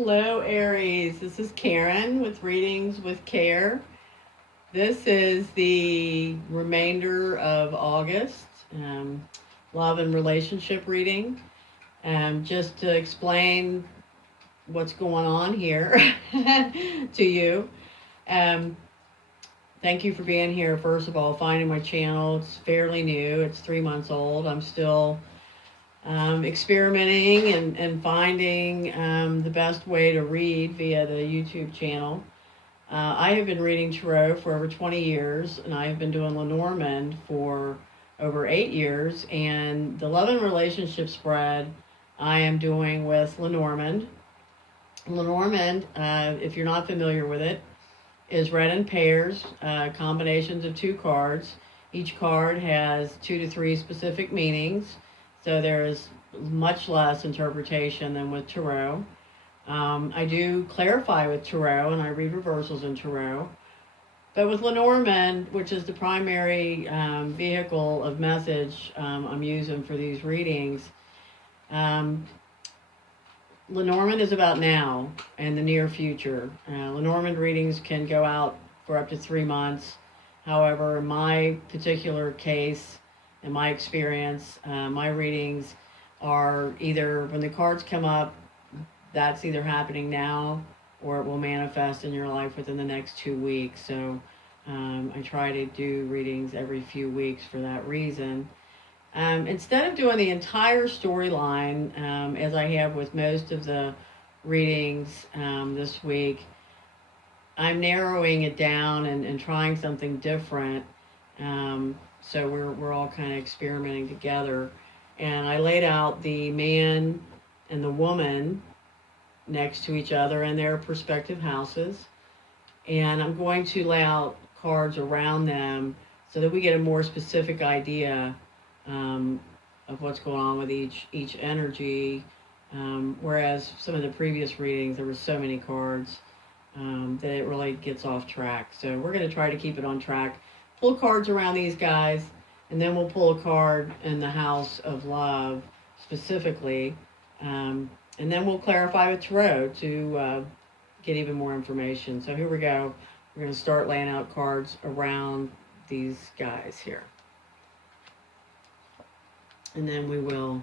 Hello, Aries. This is Karen with Readings with Care. This is the remainder of August, love and relationship reading. Just to explain what's going on here to you. Um, Thank you for being here, first of all, finding my channel. It's fairly new. It's 3 months old. I'm still experimenting and finding the best way to read via the YouTube channel. I have been reading tarot for over 20 years, and I have been doing Lenormand for over 8 years. And the love and relationship spread I am doing with Lenormand. Lenormand, if you're not familiar with it, is read in pairs, combinations of 2 cards. Each card has 2 to 3 specific meanings, so there's much less interpretation than with tarot. I do clarify with tarot, and I read reversals in tarot. But with Lenormand, which is the primary vehicle of message I'm using for these readings, Lenormand is about now and the near future. Lenormand readings can go out for up to 3 months. However, in my particular case, in my experience, my readings are either when the cards come up, that's either happening now or it will manifest in your life within the next 2 weeks. So I try to do readings every few weeks for that reason. Instead of doing the entire storyline, as I have with most of the readings this week, I'm narrowing it down and trying something different. So we're all kind of experimenting together. And I laid out the man and the woman next to each other in their respective houses. And I'm going to lay out cards around them so that we get a more specific idea of what's going on with each energy, whereas some of the previous readings there were so many cards that it really gets off track. So we're going to try to keep it on track. Pull cards around these guys, and then we'll pull a card in the house of love specifically, and then we'll clarify with tarot to get even more information. So here we go. We're going to start laying out cards around these guys here. And then we will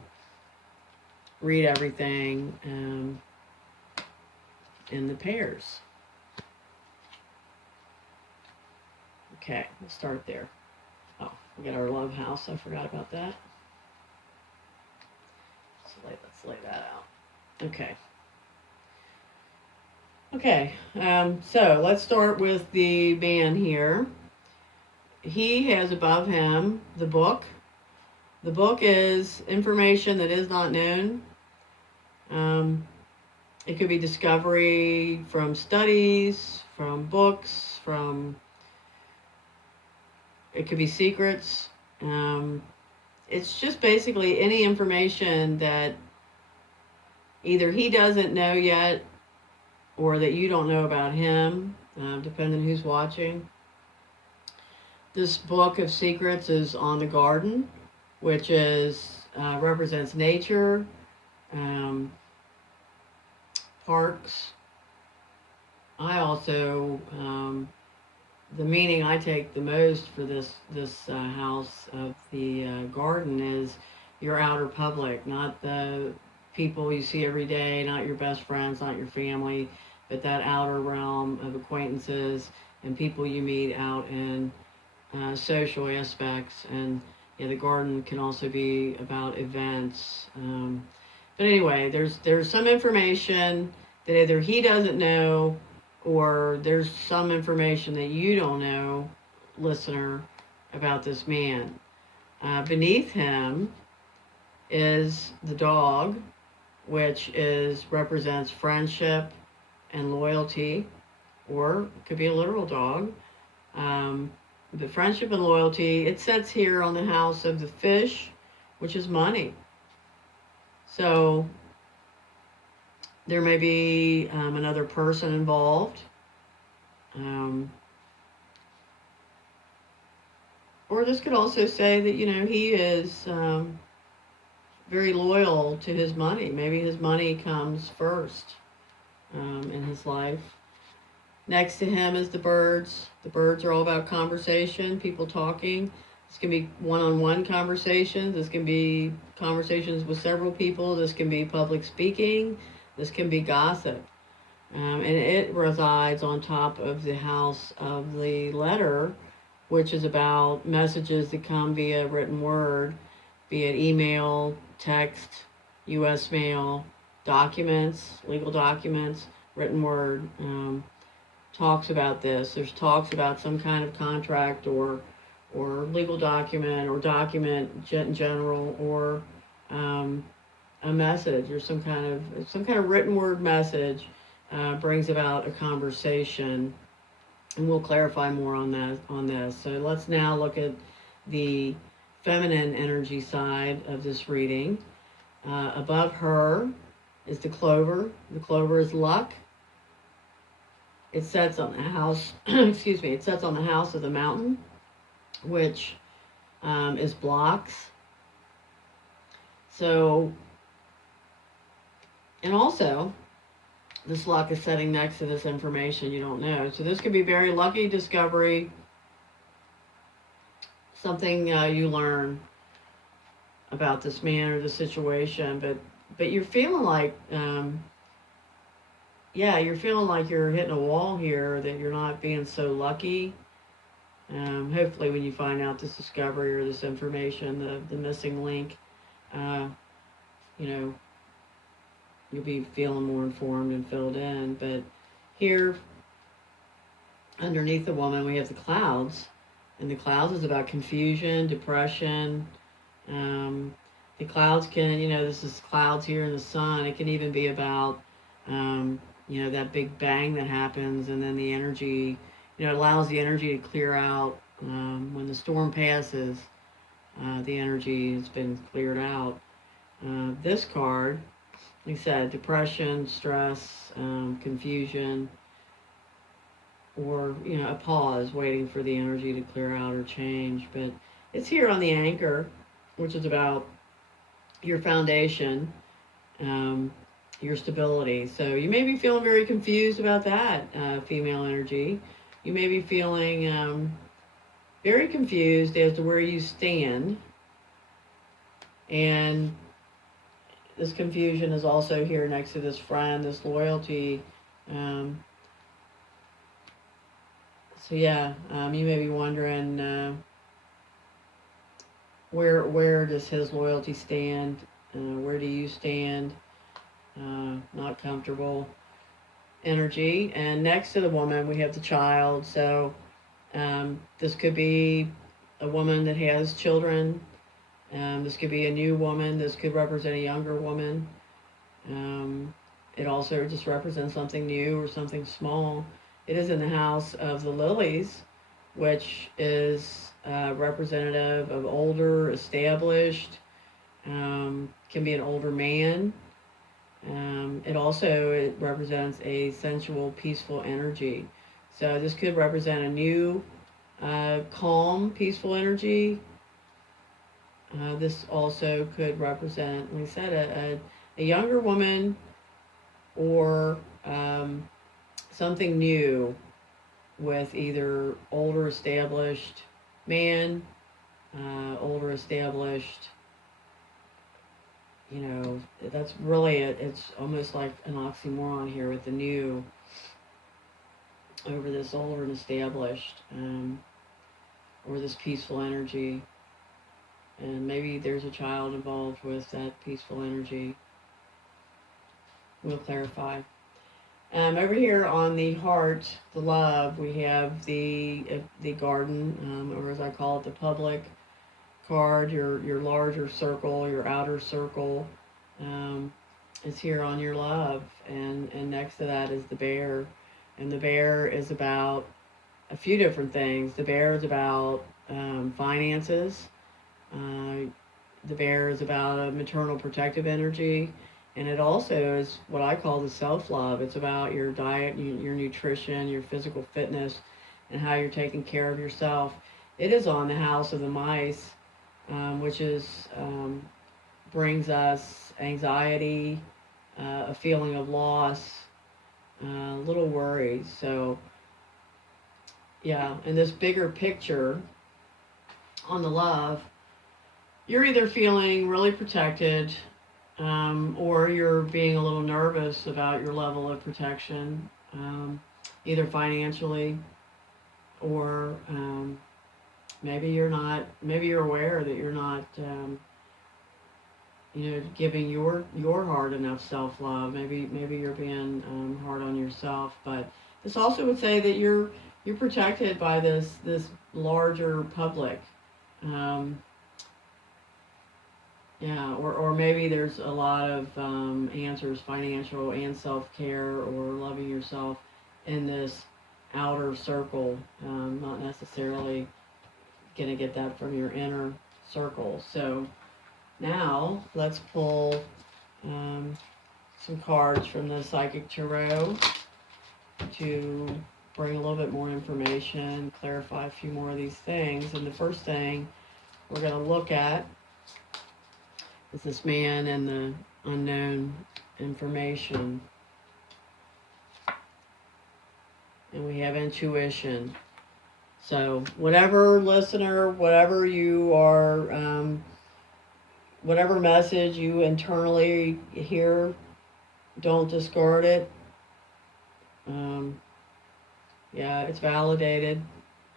read everything in the pairs. Okay, we'll start there. Oh, we got our love house. I forgot about that. Let's lay that out. Okay. Okay, so let's start with the man here. He has above him the book. The book is information that is not known. It could be discovery from studies, from books, it could be secrets. It's just basically any information that either he doesn't know yet or that you don't know about him, depending who's watching. This book of secrets is on the garden, which is represents nature, parks. I also, the meaning I take the most for this house of the garden is your outer public, not the people you see every day, not your best friends, not your family, but that outer realm of acquaintances and people you meet out in social aspects. And yeah, the garden can also be about events. But anyway, there's some information that either he doesn't know or there's some information that you don't know, listener, about this man. Beneath him is the dog, which represents friendship and loyalty, or it could be a literal dog. The friendship and loyalty, it sets here on the house of the fish, which is money. So there may be another person involved. Or this could also say that, he is very loyal to his money. Maybe his money comes first. in his life. Next to him is the birds. The birds are all about conversation, people talking. This can be one-on-one conversations. This can be conversations with several people. This can be public speaking. This can be gossip. And it resides on top of the house of the letter, which is about messages that come via written word, be it email, text, U.S. mail, documents, legal documents, written word. Talks about this. There's talks about some kind of contract or legal document or document in general, or a message or some kind of written word message brings about a conversation, and we'll clarify more on this. So let's now look at the feminine energy side of this reading. Above her is the clover. The clover is luck. It sets on the house, excuse me, it sets on the house of the mountain, which is blocks. So, and also, this luck is setting next to this information you don't know. So this could be very lucky discovery, something you learn about this man or the situation, but you're feeling like, you're feeling like you're hitting a wall here, that you're not being so lucky. Hopefully when you find out this discovery or this information, the missing link, you'll be feeling more informed and filled in. But here, underneath the woman, we have the clouds. And the clouds is about confusion, depression. The clouds can, this is clouds here in the sun. It can even be about, that big bang that happens, and then the energy, it allows the energy to clear out. When the storm passes, the energy has been cleared out. This card, like I said, depression, stress, confusion, or, a pause waiting for the energy to clear out or change. But it's here on the anchor, which is about your foundation, your stability. So you may be feeling very confused about that, female energy. You may be feeling very confused as to where you stand. And this confusion is also here next to this friend, this loyalty. You may be wondering where does his loyalty stand? Where do you stand? Not comfortable energy. And next to the woman, we have the child. So this could be a woman that has children. This could be a new woman. This could represent a younger woman. It also just represents something new or something small. It is in the house of the lilies, which is representative of older, established, can be an older man. It represents a sensual, peaceful energy. So this could represent a new, calm, peaceful energy. This also could represent, like I said, a younger woman, or something new with either older established man, older established, that's really it. It's almost like an oxymoron here with the new over this older and established, or this peaceful energy. And maybe there's a child involved with that peaceful energy. We'll clarify. Over here on the heart, the love, we have the garden, or as I call it, the public card, your larger circle, your outer circle, is here on your love. And next to that is the bear. And the bear is about a few different things. The bear is about finances. The bear is about a maternal protective energy. And it also is what I call the self-love. It's about your diet, your nutrition, your physical fitness, and how you're taking care of yourself. It is on the house of the mice, which is brings us anxiety, a feeling of loss, a little worried. So, yeah, in this bigger picture on the love, you're either feeling really protected, or you're being a little nervous about your level of protection, either financially or maybe you're not. Maybe you're aware that you're not, giving your heart enough self love. Maybe you're being hard on yourself. But this also would say that you're protected by this larger public. Um, Yeah, or maybe there's a lot of answers, financial and self care, or loving yourself in this outer circle. Not necessarily going to get that from your inner circle. So now let's pull um, some cards from the Psychic Tarot to bring a little bit more information, clarify a few more of these things. And the first thing we're going to look at is this man and the unknown information. And we have intuition. So whatever listener, whatever you are, whatever message you internally hear, don't discard it. Yeah, it's validated.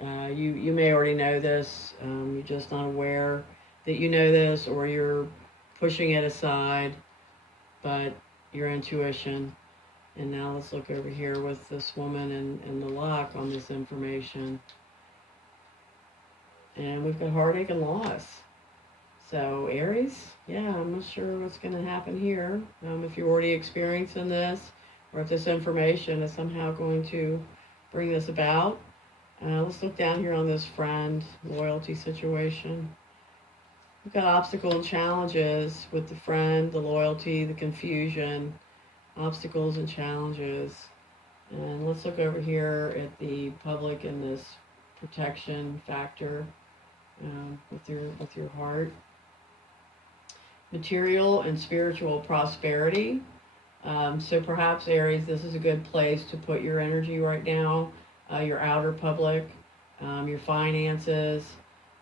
You may already know this. You're just not aware that you know this, or you're pushing it aside. But your intuition. And now let's look over here with this woman and the lock on this information. And we've got heartache and loss. So Aries, yeah, I'm not sure what's going to happen here. If you're already experiencing this, or if this information is somehow going to bring this about. Let's look down here on this friend loyalty situation. We've got obstacle and challenges with the friend, the loyalty, the confusion, obstacles and challenges. And let's look over here at the public and this protection factor with your heart. Material and spiritual prosperity. So perhaps Aries, this is a good place to put your energy right now. Your outer public, your finances,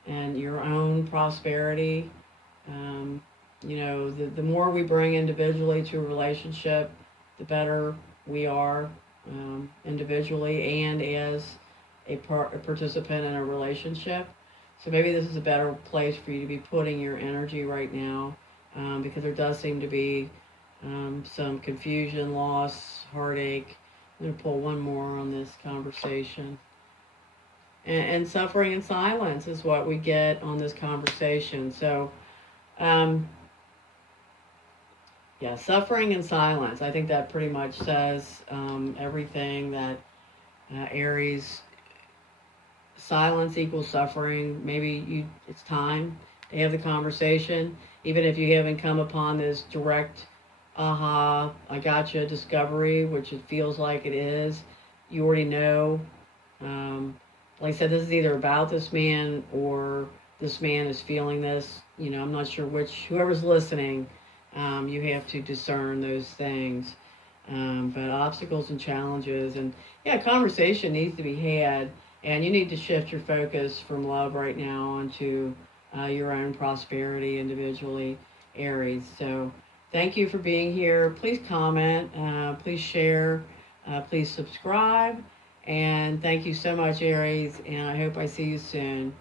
and your own prosperity. The more we bring individually to a relationship, the better we are individually and as a participant in a relationship. So maybe this is a better place for you to be putting your energy right now, because there does seem to be some confusion, loss, heartache. I'm going to pull one more on this conversation. And suffering in silence is what we get on this conversation. So, suffering in silence. I think that pretty much says everything that Aries. Silence equals suffering. Maybe it's time to have the conversation, even if you haven't come upon this direct aha, I gotcha discovery, which it feels like it is. You already know. Like I said, this is either about this man or this man is feeling this. I'm not sure whoever's listening, you have to discern those things. But obstacles and challenges, and conversation needs to be had, and you need to shift your focus from love right now onto your own prosperity individually, Aries. So thank you for being here. Please comment, please share, please subscribe, and thank you so much, Aries, and I hope I see you soon.